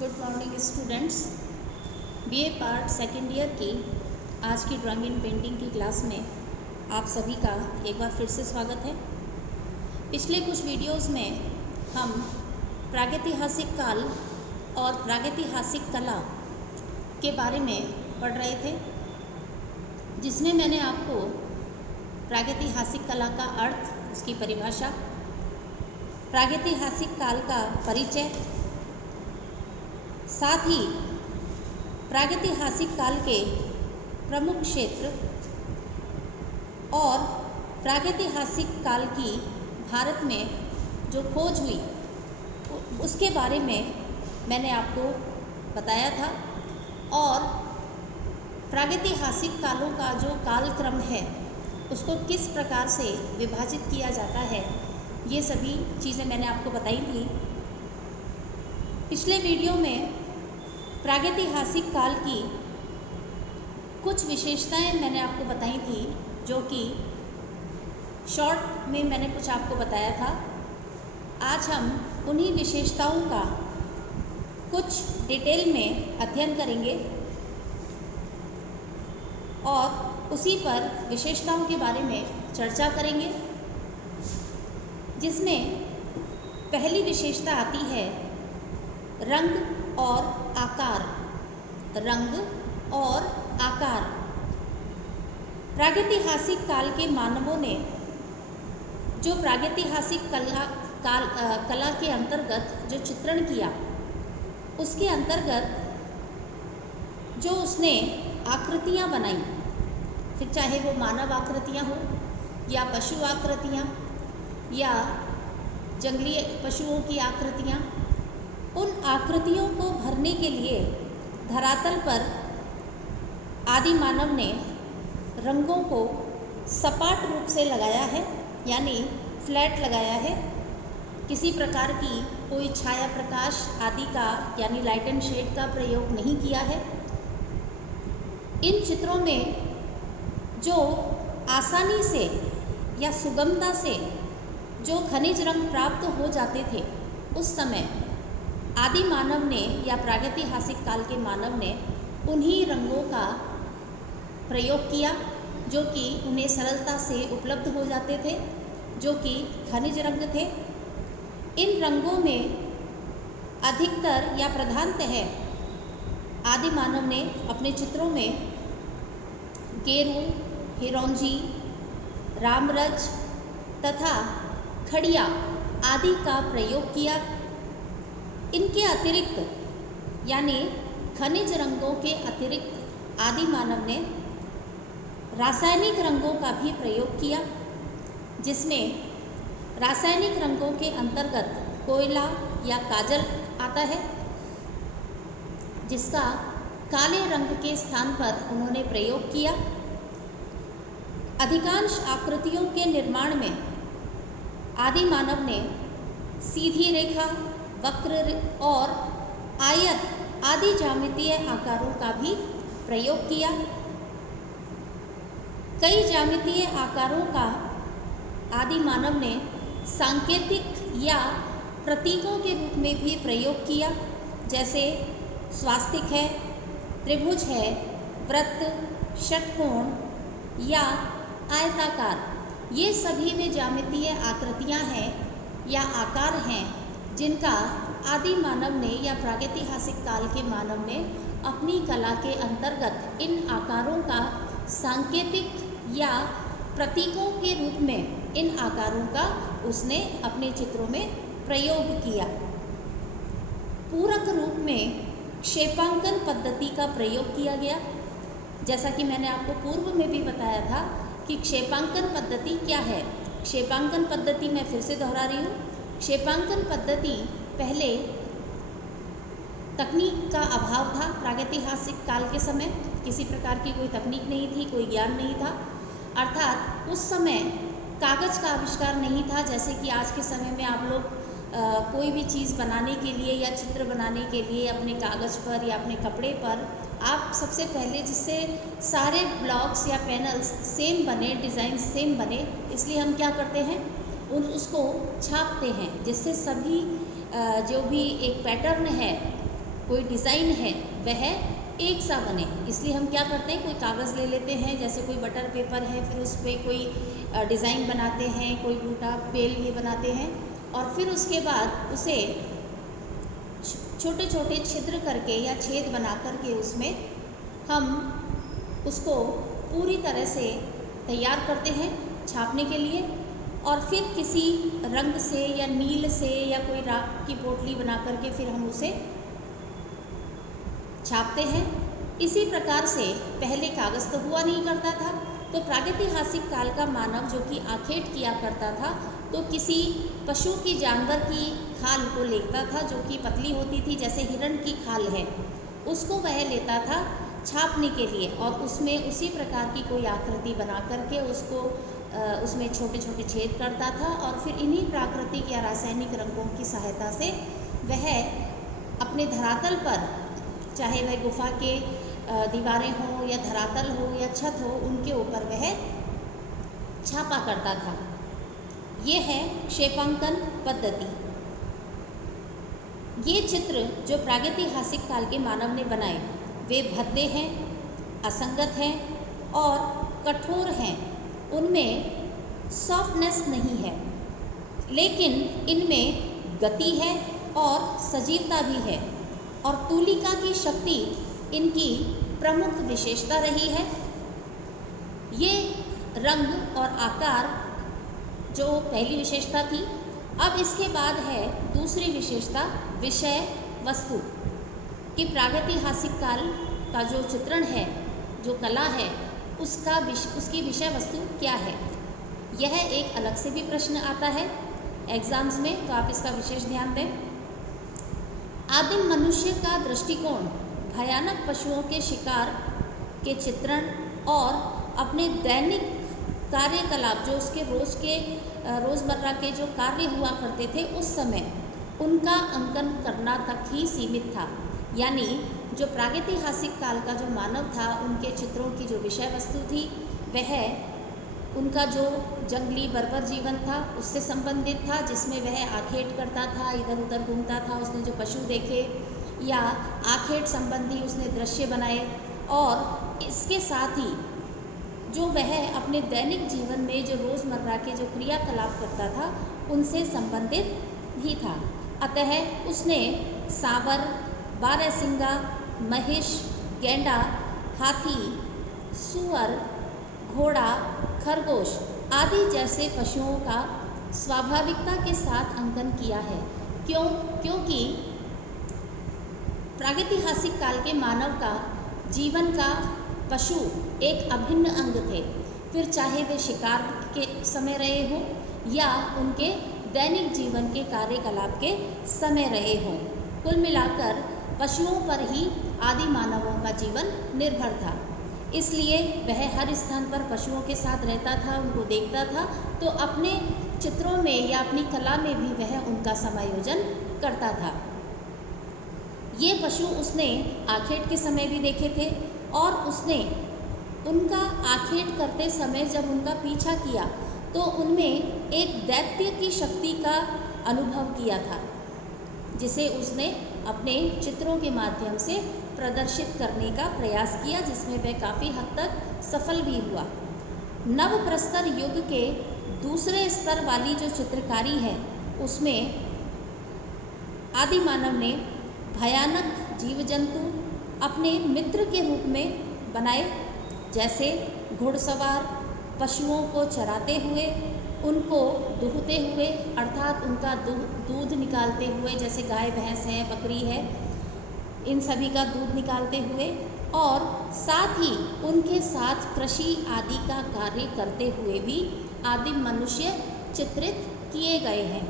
Good morning students. BA part second year की आज की ड्राइंग एंड पेंटिंग की क्लास में आप सभी का एक बार फिर से स्वागत है। पिछले कुछ वीडियोस में हम प्रागैतिहासिक काल और प्रागैतिहासिक कला के बारे में पढ़ रहे थे, जिसमें मैंने आपको प्रागैतिहासिक कला का अर्थ, उसकी परिभाषा, प्रागैतिहासिक काल का परिचय, साथ ही प्रागैतिहासिक काल के प्रमुख क्षेत्र और प्रागैतिहासिक काल की भारत में जो खोज हुई उसके बारे में मैंने आपको बताया था। और प्रागैतिहासिक कालों का जो कालक्रम है उसको किस प्रकार से विभाजित किया जाता है, ये सभी चीज़ें मैंने आपको बताई थी। पिछले वीडियो में प्रागैतिहासिक काल की कुछ विशेषताएं मैंने आपको बताई थी, जो कि शॉर्ट में मैंने कुछ आपको बताया था। आज हम उन्हीं विशेषताओं का कुछ डिटेल में अध्ययन करेंगे और उसी पर विशेषताओं के बारे में चर्चा करेंगे, जिसमें पहली विशेषता आती है रंग और आकार। रंग और आकार। प्रागैतिहासिक काल के मानवों ने जो प्रागैतिहासिक कला के अंतर्गत जो चित्रण किया, उसके अंतर्गत जो उसने आकृतियाँ बनाई, फिर चाहे वो मानव आकृतियाँ हो या पशु आकृतियाँ या जंगली पशुओं की आकृतियाँ, उन आकृतियों को भरने के लिए धरातल पर आदि मानव ने रंगों को सपाट रूप से लगाया है, यानी फ्लैट लगाया है। किसी प्रकार की कोई छाया प्रकाश आदि का यानी लाइट एंड शेड का प्रयोग नहीं किया है। इन चित्रों में जो आसानी से या सुगमता से जो खनिज रंग प्राप्त हो जाते थे, उस समय आदि मानव ने या प्रागैतिहासिक काल के मानव ने उन्हीं रंगों का प्रयोग किया, जो कि उन्हें सरलता से उपलब्ध हो जाते थे, जो कि खनिज रंग थे। इन रंगों में अधिकतर या प्रधानतः आदि मानव ने अपने चित्रों में गेरू, हिरौंजी, रामरज तथा खड़िया आदि का प्रयोग किया। इनके अतिरिक्त यानी खनिज रंगों के अतिरिक्त आदि मानव ने रासायनिक रंगों का भी प्रयोग किया, जिसमें रासायनिक रंगों के अंतर्गत कोयला या काजल आता है, जिसका काले रंग के स्थान पर उन्होंने प्रयोग किया। अधिकांश आकृतियों के निर्माण में आदि मानव ने सीधी रेखा, वक्र और आयत आदि ज्यामितीय आकारों का भी प्रयोग किया। कई ज्यामितीय आकारों का आदि मानव ने सांकेतिक या प्रतीकों के रूप में भी प्रयोग किया, जैसे स्वास्तिक है, त्रिभुज है, वृत्त, षटकोण या आयताकार। ये सभी वे ज्यामितीय आकृतियाँ हैं या आकार हैं जिनका आदि मानव ने या प्रागैतिहासिक काल के मानव ने अपनी कला के अंतर्गत इन आकारों का सांकेतिक या प्रतीकों के रूप में इन आकारों का उसने अपने चित्रों में प्रयोग किया। पूरक रूप में क्षेपांकन पद्धति का प्रयोग किया गया। जैसा कि मैंने आपको पूर्व में भी बताया था कि क्षेपांकन पद्धति क्या है। क्षेपांकन पद्धति मैं फिर से दोहरा रही हूँ। क्षेपांकन पद्धति पहले तकनीक का अभाव था। प्रागैतिहासिक काल के समय किसी प्रकार की कोई तकनीक नहीं थी, कोई ज्ञान नहीं था, अर्थात उस समय कागज़ का आविष्कार नहीं था। जैसे कि आज के समय में आप लोग कोई भी चीज़ बनाने के लिए या चित्र बनाने के लिए अपने कागज़ पर या अपने कपड़े पर आप सबसे पहले, जिससे सारे ब्लॉक्स या पैनल्स सेम बने, डिज़ाइन सेम बने, इसलिए हम क्या करते हैं, उसको छापते हैं, जिससे सभी जो भी एक पैटर्न है कोई डिज़ाइन है वह एक सा बने। इसलिए हम क्या करते हैं, कोई कागज़ ले लेते हैं, जैसे कोई बटर पेपर है, फिर उस पर कोई डिज़ाइन बनाते हैं, कोई बूटा पेल ये बनाते हैं, और फिर उसके बाद उसे छोटे छोटे छिद्र करके या छेद बना करके उसमें हम उसको पूरी तरह से तैयार करते हैं छापने के लिए, और फिर किसी रंग से या नील से या कोई राख की पोटली बना करके फिर हम उसे छापते हैं। इसी प्रकार से पहले कागज़ तो हुआ नहीं करता था, तो प्रागैतिहासिक काल का मानव जो कि आखेट किया करता था, तो किसी पशु की, जानवर की खाल को लेता था जो कि पतली होती थी, जैसे हिरण की खाल है, उसको वह लेता था छापने के लिए, और उसमें उसी प्रकार की कोई आकृति बना करके उसको उसमें छोटे छोटे छेद करता था, और फिर इन्हीं प्राकृतिक या रासायनिक रंगों की सहायता से वह अपने धरातल पर, चाहे वह गुफा के दीवारें हो या धरातल हो या छत हो, उनके ऊपर वह छापा करता था। ये है क्षेपांकन पद्धति। ये चित्र जो प्रागैतिहासिक काल के मानव ने बनाए वे भद्दे हैं, असंगत हैं और कठोर हैं। उनमें सॉफ्टनेस नहीं है, लेकिन इनमें गति है और सजीवता भी है, और तूलिका की शक्ति इनकी प्रमुख विशेषता रही है। ये रंग और आकार जो पहली विशेषता थी, अब इसके बाद है दूसरी विशेषता विषय वस्तु कि प्रागैतिहासिक काल का जो चित्रण है, जो कला है, उसकी विषय वस्तु क्या है। यह एक अलग से भी प्रश्न आता है एग्जाम्स में, तो आप इसका विशेष ध्यान दें। आदिम मनुष्य का दृष्टिकोण भयानक पशुओं के शिकार के चित्रण और अपने दैनिक कार्यकलाप, जो उसके रोज़मर्रा के जो कार्य हुआ करते थे उस समय, उनका अंकन करना तक ही सीमित था। यानी जो प्रागैतिहासिक काल का जो मानव था, उनके चित्रों की जो विषय वस्तु थी वह उनका जो जंगली बर्बर जीवन था उससे संबंधित था, जिसमें वह आखेट करता था, इधर उधर घूमता था, उसने जो पशु देखे या आखेट संबंधी उसने दृश्य बनाए, और इसके साथ ही जो वह अपने दैनिक जीवन में जो रोज़मर्रा के जो क्रियाकलाप करता था उनसे संबंधित भी था। अतः उसने सांवर, बारहसिंगा, महिष, गेंडा, हाथी, सूअर, घोड़ा, खरगोश आदि जैसे पशुओं का स्वाभाविकता के साथ अंकन किया है। क्योंकि प्रागैतिहासिक काल के मानव का जीवन का पशु एक अभिन्न अंग थे, फिर चाहे वे शिकार के समय रहे हों या उनके दैनिक जीवन के कार्यकलाप के समय रहे हों। कुल मिलाकर पशुओं पर ही आदि मानवों का जीवन निर्भर था। इसलिए वह हर स्थान पर पशुओं के साथ रहता था, उनको देखता था, तो अपने चित्रों में या अपनी कला में भी वह उनका समायोजन करता था। ये पशु उसने आखेट के समय भी देखे थे, और उसने उनका आखेट करते समय जब उनका पीछा किया तो उनमें एक दैत्य की शक्ति का अनुभव किया था, जिसे उसने अपने चित्रों के माध्यम से प्रदर्शित करने का प्रयास किया, जिसमें वह काफ़ी हद तक सफल भी हुआ। नवप्रस्तर युग के दूसरे स्तर वाली जो चित्रकारी है, उसमें आदि मानव ने भयानक जीव जंतु अपने मित्र के रूप में बनाए, जैसे घुड़सवार पशुओं को चराते हुए, उनको दूहते हुए, अर्थात उनका दूध निकालते हुए, जैसे गाय भैंस है, बकरी है, इन सभी का दूध निकालते हुए, और साथ ही उनके साथ कृषि आदि का कार्य करते हुए भी आदिम मनुष्य चित्रित किए गए हैं।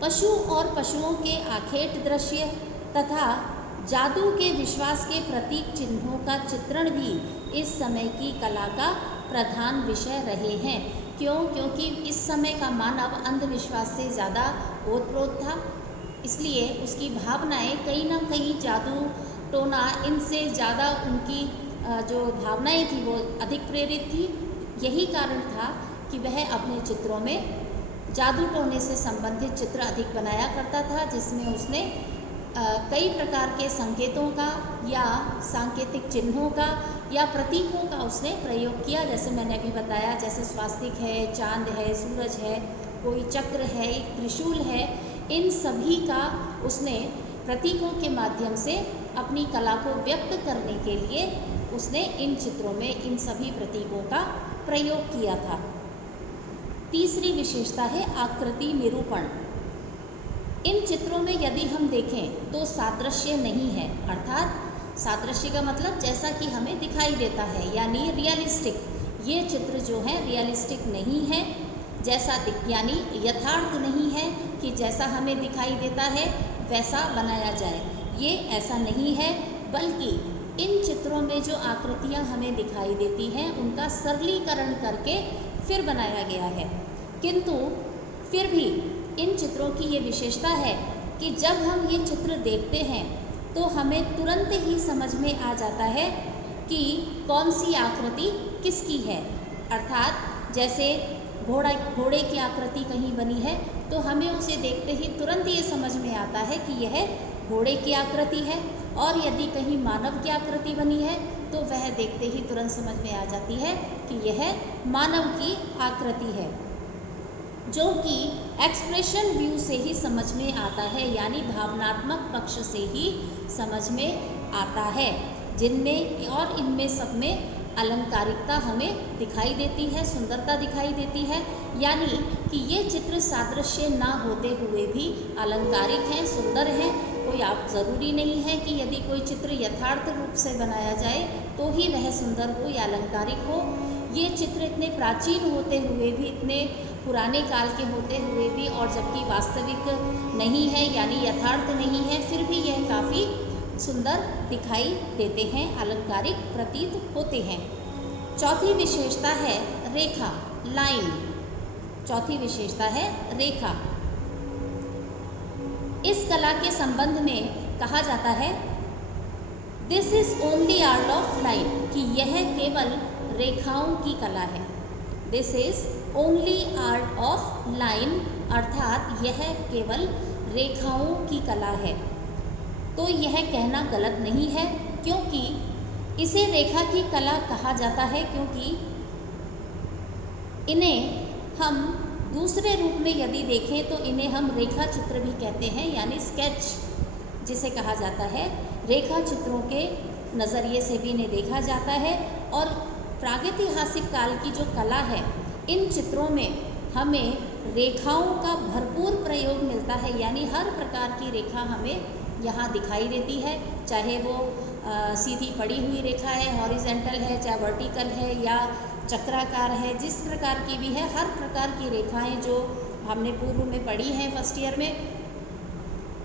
पशु और पशुओं के आखेट दृश्य तथा जादू के विश्वास के प्रतीक चिन्हों का चित्रण भी इस समय की कला का प्रधान विषय रहे हैं। क्योंकि इस समय का मानव अंधविश्वास से ज़्यादा ओतप्रोत था, इसलिए उसकी भावनाएं कहीं ना कहीं जादू टोना इनसे ज़्यादा उनकी जो भावनाएं थी वो अधिक प्रेरित थी। यही कारण था कि वह अपने चित्रों में जादू टोने से संबंधित चित्र अधिक बनाया करता था, जिसमें उसने कई प्रकार के संकेतों का या सांकेतिक चिन्हों का या प्रतीकों का उसने प्रयोग किया। जैसे मैंने अभी बताया, जैसे स्वास्तिक है, चांद है, सूरज है, कोई चक्र है, एक त्रिशूल है, इन सभी का उसने प्रतीकों के माध्यम से अपनी कला को व्यक्त करने के लिए उसने इन चित्रों में इन सभी प्रतीकों का प्रयोग किया था। तीसरी विशेषता है आकृति निरूपण। इन चित्रों में यदि हम देखें तो सादृश्य नहीं है, अर्थात सादृश्य का मतलब जैसा कि हमें दिखाई देता है, यानी रियलिस्टिक। ये चित्र जो है रियलिस्टिक नहीं है, जैसा यानी यथार्थ नहीं है कि जैसा हमें दिखाई देता है वैसा बनाया जाए, ये ऐसा नहीं है। बल्कि इन चित्रों में जो आकृतियाँ हमें दिखाई देती हैं उनका सरलीकरण करके फिर बनाया गया है। किंतु फिर भी इन चित्रों की ये विशेषता है कि जब हम ये चित्र देखते हैं तो हमें तुरंत ही समझ में आ जाता है कि कौन सी आकृति किसकी है। अर्थात जैसे घोड़े की आकृति कहीं बनी है तो हमें उसे देखते ही तुरंत ये समझ में आता है कि यह घोड़े की आकृति है, और यदि कहीं मानव की आकृति बनी है तो वह देखते ही तुरंत समझ में आ जाती है कि यह मानव की आकृति है, जो कि एक्सप्रेशन व्यू से ही समझ में आता है, यानी भावनात्मक पक्ष से ही समझ में आता है, जिनमें और इनमें सब में अलंकारिकता हमें दिखाई देती है, सुंदरता दिखाई देती है। यानी कि ये चित्र सादृश्य ना होते हुए भी अलंकारिक हैं, सुंदर हैं। कोई आप ज़रूरी नहीं है कि यदि कोई चित्र यथार्थ रूप से बनाया जाए तो ही वह सुंदर हो या अलंकारिक हो। ये चित्र इतने प्राचीन होते हुए भी, इतने पुराने काल के होते हुए भी, और जबकि वास्तविक नहीं है यानी यथार्थ नहीं है, फिर भी यह काफ़ी सुंदर दिखाई देते हैं, अलंकारिक प्रतीत होते हैं। चौथी विशेषता है रेखा, लाइन। चौथी विशेषता है रेखा। इस कला के संबंध में कहा जाता है this is only art of line, कि यह केवल रेखाओं की कला है। This is only art of line, अर्थात यह केवल रेखाओं की कला है। तो यह कहना गलत नहीं है, क्योंकि इसे रेखा की कला कहा जाता है, क्योंकि इन्हें हम दूसरे रूप में यदि देखें तो इन्हें हम रेखा चित्र भी कहते हैं, यानी स्केच जिसे कहा जाता है। रेखा चित्रों के नज़रिए से भी इन्हें देखा जाता है। और प्रागैतिहासिक काल की जो कला है, इन चित्रों में हमें रेखाओं का भरपूर प्रयोग मिलता है, यानी हर प्रकार की रेखा हमें यहाँ दिखाई देती है, चाहे वो सीधी पड़ी हुई रेखा है, हॉरिजेंटल है, चाहे वर्टिकल है या चक्राकार है, जिस प्रकार की भी है, हर प्रकार की रेखाएं जो हमने पूर्व में पढ़ी हैं फर्स्ट ईयर में,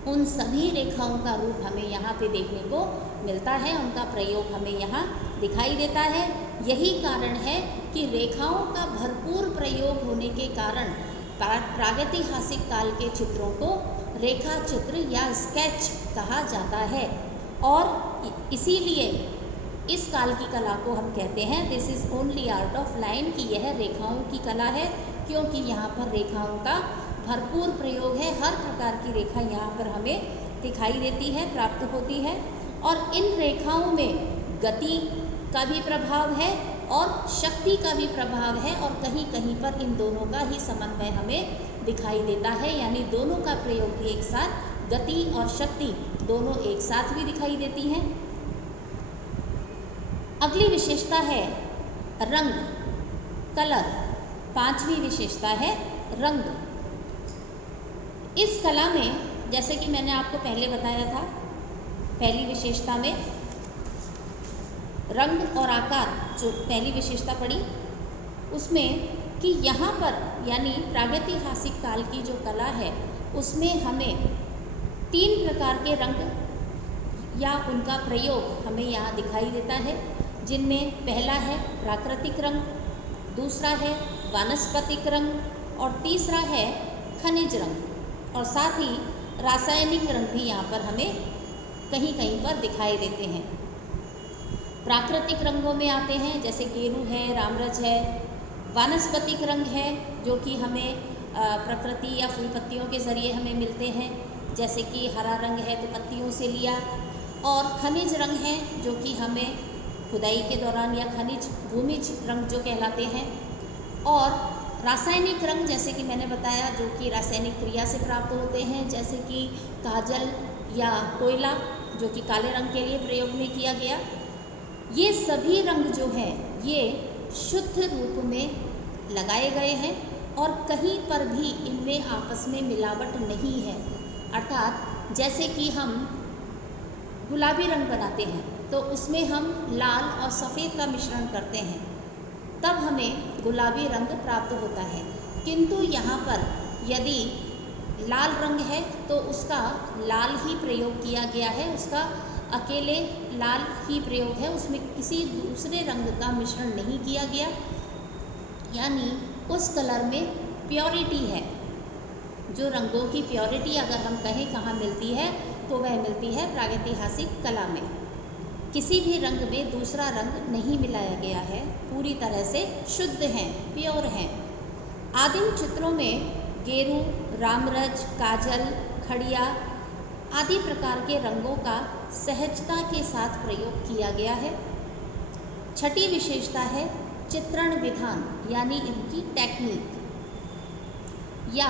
उन सभी रेखाओं का रूप हमें यहाँ पे देखने को मिलता है, उनका प्रयोग हमें यहाँ दिखाई देता है। यही कारण है कि रेखाओं का भरपूर प्रयोग होने के कारण प्रागैतिहासिक काल के चित्रों को रेखा चित्र या स्केच कहा जाता है। और इसीलिए इस काल की कला को हम कहते हैं this is only art of line, कि यह रेखाओं की कला है, क्योंकि यहाँ पर रेखाओं का भरपूर प्रयोग है। हर प्रकार की रेखा यहाँ पर हमें दिखाई देती है, प्राप्त होती है। और इन रेखाओं में गति का भी प्रभाव है और शक्ति का भी प्रभाव है, और कहीं कहीं पर इन दोनों का ही समन्वय हमें दिखाई देता है, यानी दोनों का प्रयोग भी एक साथ, गति और शक्ति दोनों एक साथ भी दिखाई देती हैं। अगली विशेषता है रंग, कलर। पांचवी विशेषता है रंग। इस कला में, जैसे कि मैंने आपको पहले बताया था, पहली विशेषता में रंग और आकार, जो पहली विशेषता पड़ी उसमें, कि यहाँ पर यानी प्रागैतिहासिक काल की जो कला है उसमें हमें 3 प्रकार के रंग या उनका प्रयोग हमें यहाँ दिखाई देता है, जिनमें पहला है प्राकृतिक रंग, दूसरा है वानस्पतिक रंग और तीसरा है खनिज रंग। और साथ ही रासायनिक रंग भी यहाँ पर हमें कहीं कहीं पर दिखाई देते हैं। प्राकृतिक रंगों में आते हैं जैसे गेरू है, रामरज है। वानस्पतिक रंग है जो कि हमें प्रकृति या फूल पत्तियों के ज़रिए हमें मिलते हैं। जैसे कि हरा रंग है तो पत्तियों से लिया, और खनिज रंग हैं जो कि हमें खुदाई के दौरान या खनिज भूमिज रंग जो कहलाते हैं, और रासायनिक रंग जैसे कि मैंने बताया जो कि रासायनिक क्रिया से प्राप्त होते हैं, जैसे कि काजल या कोयला जो कि काले रंग के लिए प्रयोग में किया गया। ये सभी रंग जो हैं ये शुद्ध रूप में लगाए गए हैं और कहीं पर भी इनमें आपस में मिलावट नहीं है। अर्थात जैसे कि हम गुलाबी रंग बनाते हैं तो उसमें हम लाल और सफ़ेद का मिश्रण करते हैं, तब हमें गुलाबी रंग प्राप्त होता है। किंतु यहाँ पर यदि लाल रंग है तो उसका लाल ही प्रयोग किया गया है, उसका अकेले लाल ही प्रयोग है, उसमें किसी दूसरे रंग का मिश्रण नहीं किया गया। यानी उस कलर में प्योरिटी है। जो रंगों की प्योरिटी अगर हम कहें कहाँ मिलती है तो वह मिलती है प्रागैतिहासिक कला में। किसी भी रंग में दूसरा रंग नहीं मिलाया गया है, पूरी तरह से शुद्ध हैं, प्योर हैं। आदिम चित्रों में गेरू, रामरज, काजल, खड़िया आदि प्रकार के रंगों का सहजता के साथ प्रयोग किया गया है। छठी विशेषता है चित्रण विधान, यानी इनकी टेक्निक, या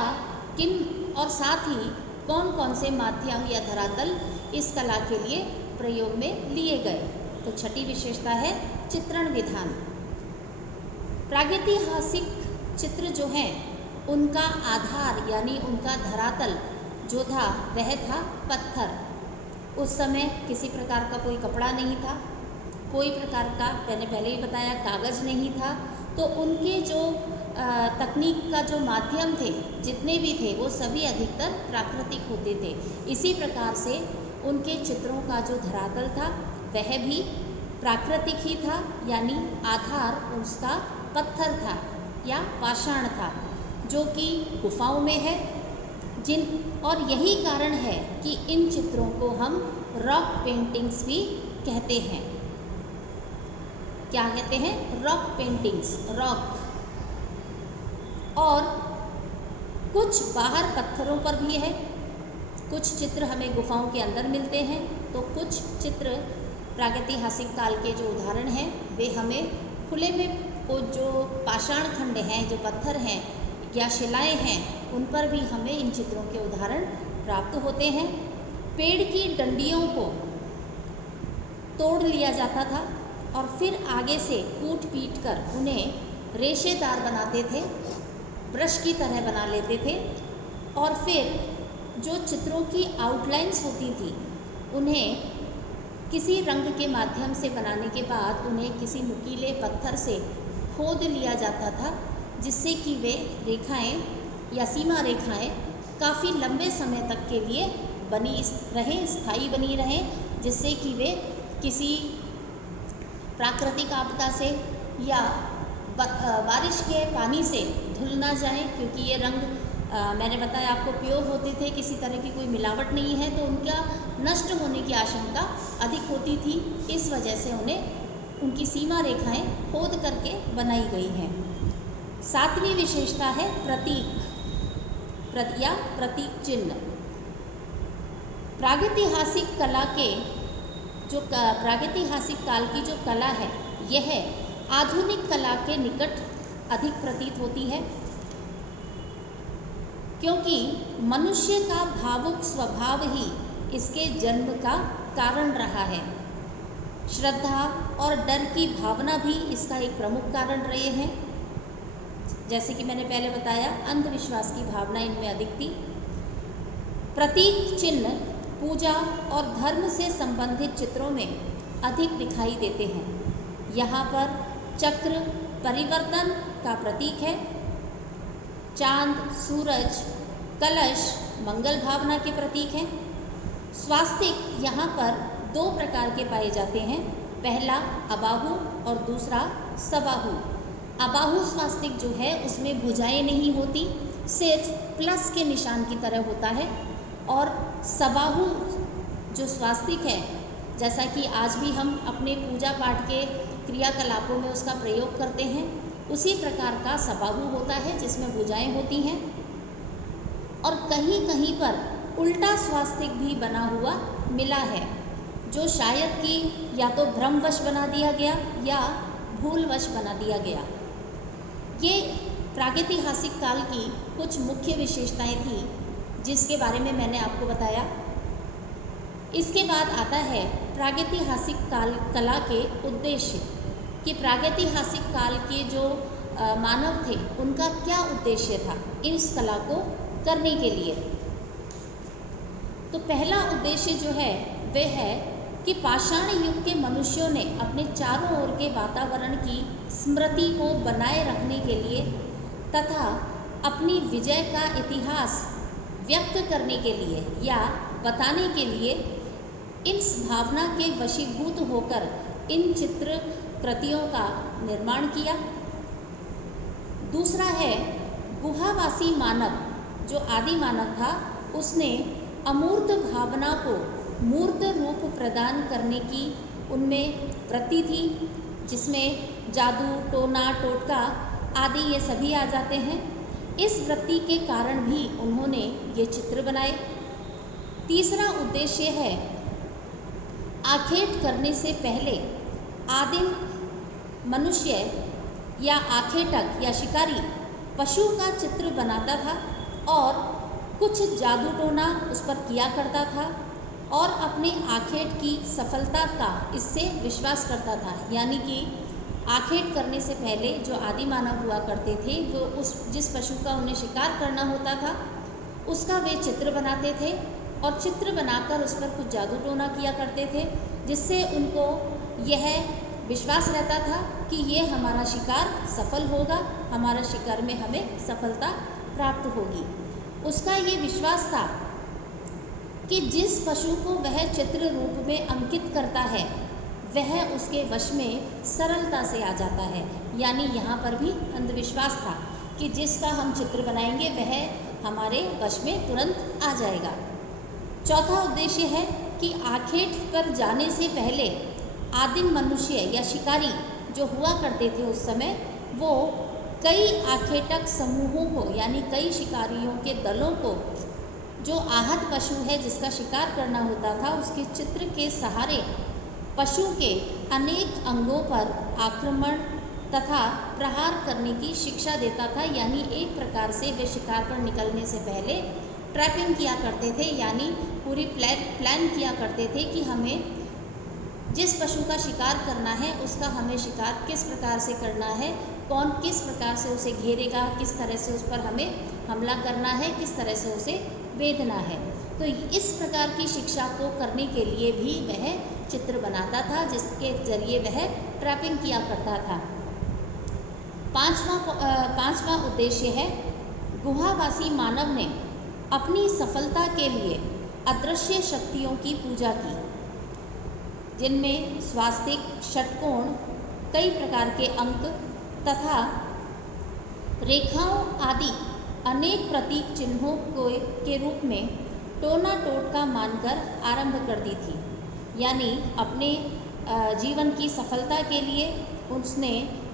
किन और साथ ही कौन कौन से माध्यम या धरातल इस कला के लिए प्रयोग में लिए गए। तो छठी विशेषता है चित्रण विधान। प्रागैतिहासिक चित्र जो हैं उनका आधार यानी उनका धरातल जो था वह था पत्थर। उस समय किसी प्रकार का कोई कपड़ा नहीं था, कोई प्रकार का, मैंने पहले ही बताया, कागज़ नहीं था। तो उनके जो तकनीक का जो माध्यम थे, जितने भी थे, वो सभी अधिकतर प्राकृतिक होते थे। इसी प्रकार से उनके चित्रों का जो धरातल था वह भी प्राकृतिक ही था, यानी आधार उसका पत्थर था या पाषाण था, जो कि गुफाओं में है। और यही कारण है कि इन चित्रों को हम रॉक पेंटिंग्स भी कहते हैं। क्या कहते हैं? Rock paintings, rock. और कुछ बाहर पत्थरों पर भी है, कुछ चित्र हमें गुफाओं के अंदर मिलते हैं, तो कुछ चित्र प्रागैतिहासिक काल के जो उदाहरण हैं वे हमें खुले में, वो जो पाषाण खंड हैं, जो पत्थर हैं या शिलाएं हैं, उन पर भी हमें इन चित्रों के उदाहरण प्राप्त होते हैं। पेड़ की डंडियों को तोड़ लिया जाता था और फिर आगे से कूट पीट कर उन्हें रेशेदार बनाते थे, ब्रश की तरह बना लेते थे, और फिर जो चित्रों की आउटलाइंस होती थी उन्हें किसी रंग के माध्यम से बनाने के बाद उन्हें किसी नुकीले पत्थर से खोद लिया जाता था, जिससे कि वे रेखाएं या सीमा रेखाएं काफ़ी लंबे समय तक के लिए बनी रहें, स्थायी बनी रहें, जिससे कि वे किसी प्राकृतिक आपदा से या बारिश के पानी से धुल ना जाएं, क्योंकि ये रंग मैंने बताया आपको प्योर होते थे, किसी तरह की कोई मिलावट नहीं है, तो उनका नष्ट होने की आशंका अधिक होती थी। इस वजह से उन्हें उनकी सीमा रेखाएं खोद करके बनाई गई हैं। सातवीं विशेषता है प्रतीक या प्रतीक चिन्ह। प्रागैतिहासिक कला के जो प्रागैतिहासिक काल की जो कला है यह आधुनिक कला के निकट अधिक प्रतीत होती है, क्योंकि मनुष्य का भावुक स्वभाव ही इसके जन्म का कारण रहा है। श्रद्धा और डर की भावना भी इसका एक प्रमुख कारण रहे हैं। जैसे कि मैंने पहले बताया, अंधविश्वास की भावना इनमें अधिक थी। प्रतीक चिन्ह पूजा और धर्म से संबंधित चित्रों में अधिक दिखाई देते हैं। यहाँ पर चक्र परिवर्तन का प्रतीक है, चांद, सूरज, कलश मंगल भावना के प्रतीक हैं। स्वास्तिक यहाँ पर दो प्रकार के पाए जाते हैं, पहला अबाहु और दूसरा सबाहु। अबाहु स्वास्तिक जो है उसमें भुजाएं नहीं होती, सिर्फ प्लस के निशान की तरह होता है। और सबाहु जो स्वास्तिक है, जैसा कि आज भी हम अपने पूजा पाठ के क्रियाकलापों में उसका प्रयोग करते हैं, उसी प्रकार का सबाहु होता है जिसमें भुजाएं होती हैं। और कहीं कहीं पर उल्टा स्वास्तिक भी बना हुआ मिला है, जो शायद कि या तो भ्रमवश बना दिया गया या भूलवश बना दिया गया। ये प्रागैतिहासिक काल की कुछ मुख्य विशेषताएं थी जिसके बारे में मैंने आपको बताया। इसके बाद आता है प्रागैतिहासिक काल कला के उद्देश्य, कि प्रागैतिहासिक काल के जो मानव थे उनका क्या उद्देश्य था इस कला को करने के लिए। तो पहला उद्देश्य जो है वह है कि पाषाण युग के मनुष्यों ने अपने चारों ओर के वातावरण की स्मृति को बनाए रखने के लिए तथा अपनी विजय का इतिहास व्यक्त करने के लिए या बताने के लिए इस भावना के वशीभूत होकर इन चित्र कृतियों का निर्माण किया। दूसरा है गुहावासी मानव, जो आदि मानव था, उसने अमूर्त भावना को मूर्त रूप प्रदान करने की उनमें वृत्ति थी, जिसमें जादू, टोना, टोटका आदि ये सभी आ जाते हैं। इस वृत्ति के कारण भी उन्होंने ये चित्र बनाए। तीसरा उद्देश्य है आखेट करने से पहले आदिम मनुष्य या आखेटक या शिकारी पशु का चित्र बनाता था और कुछ जादू टोना उस पर किया करता था और अपने आखेट की सफलता का इससे विश्वास करता था। यानी कि आखेट करने से पहले जो आदि मानव हुआ करते थे वो जिस पशु का उन्हें शिकार करना होता था उसका वे चित्र बनाते थे और चित्र बनाकर उस पर कुछ जादू टोना किया करते थे, जिससे उनको यह विश्वास रहता था कि ये हमारा शिकार सफल होगा, हमारा शिकार में हमें सफलता प्राप्त होगी। उसका ये विश्वास था कि जिस पशु को वह चित्र रूप में अंकित करता है वह उसके वश में सरलता से आ जाता है। यानी यहाँ पर भी अंधविश्वास था कि जिसका हम चित्र बनाएंगे वह हमारे वश में तुरंत आ जाएगा। चौथा उद्देश्य है कि आखेट पर जाने से पहले आदिम मनुष्य या शिकारी जो हुआ करते थे उस समय, वो कई आखेटक समूहों को यानी कई शिकारियों के दलों को, जो आहत पशु है जिसका शिकार करना होता था, उसके चित्र के सहारे पशु के अनेक अंगों पर आक्रमण तथा प्रहार करने की शिक्षा देता था। यानी एक प्रकार से वे शिकार पर निकलने से पहले ट्रैपिंग किया करते थे, यानी पूरी प्लान किया करते थे कि हमें जिस पशु का शिकार करना है उसका हमें शिकार किस प्रकार से करना है, कौन किस प्रकार से उसे घेरेगा, किस तरह से उस पर हमें हमला करना है, किस तरह से उसे वेधना है। तो इस प्रकार की शिक्षा को करने के लिए भी वह चित्र बनाता था, जिसके जरिए वह ट्रैपिंग किया करता था। पांचवा उद्देश्य है गुहावासी मानव ने अपनी सफलता के लिए अदृश्य शक्तियों की पूजा की, जिनमें स्वास्तिक, षटकोण, कई प्रकार के अंक तथा रेखाओं आदि अनेक प्रतीक चिन्हों के रूप में टोना टोटका मानकर आरंभ कर दी थी। यानी अपने जीवन की सफलता के लिए उसने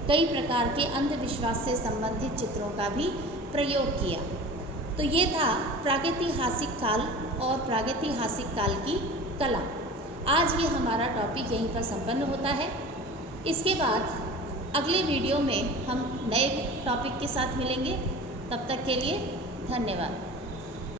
कई प्रकार के अंधविश्वास से संबंधित चित्रों का भी प्रयोग किया। तो ये था प्रागैतिहासिक काल और प्रागैतिहासिक काल की कला। आज ये हमारा टॉपिक यहीं पर संपन्न होता है। इसके बाद अगले वीडियो में हम नए टॉपिक के साथ मिलेंगे। तब तक के लिए धन्यवाद।